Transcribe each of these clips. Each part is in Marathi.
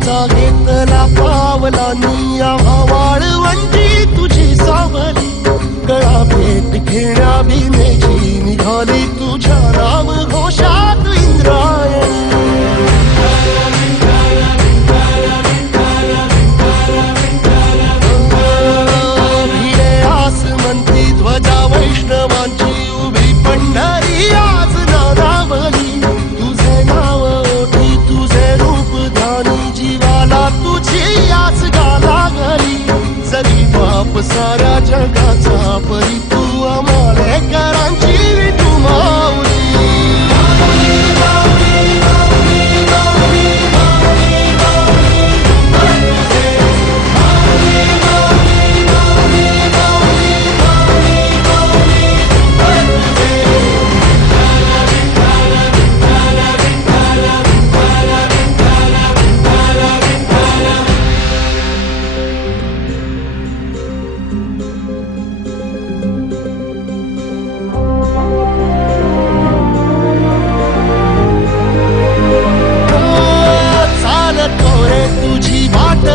वाटेचा घेतला पावलांनी आम्हा वाळवंटी तुझी सावली गळा भेट घेण्या भीमेची निघाली तुझ्या नाम घोषात इंद्रायणी भिडे आसमंती ध्वजा वैष्णवांची उभी पंढरी आज नादावली तुझे नाव ओठी तुझे रूप ध्यानी जीवाला तुझी आस गा लागली जरी बाप साऱ्या जगाचा परी तू आमालेकरांची तू माऊली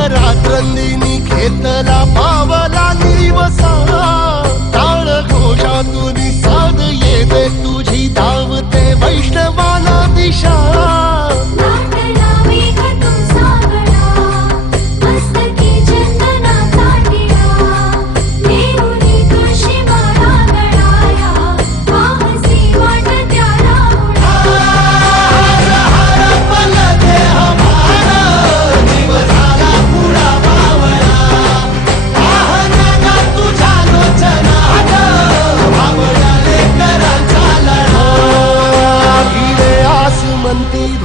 रात्रंदिनी घेतला पावला निवसा टाळ घोषातून साध येते तुझी धावते वैष्णवाला दिशा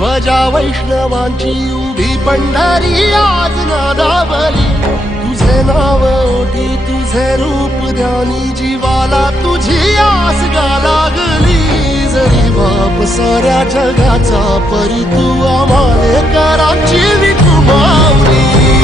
ध्वजा वैष्णवांची उभी पंढरी आज नादावली तुझे नाव ओठी तुझे रूप ध्यानी जीवाला तुझी आस गा लागली जरी बाप साऱ्या जगाचा परी तू आमालेकरांची तू माऊली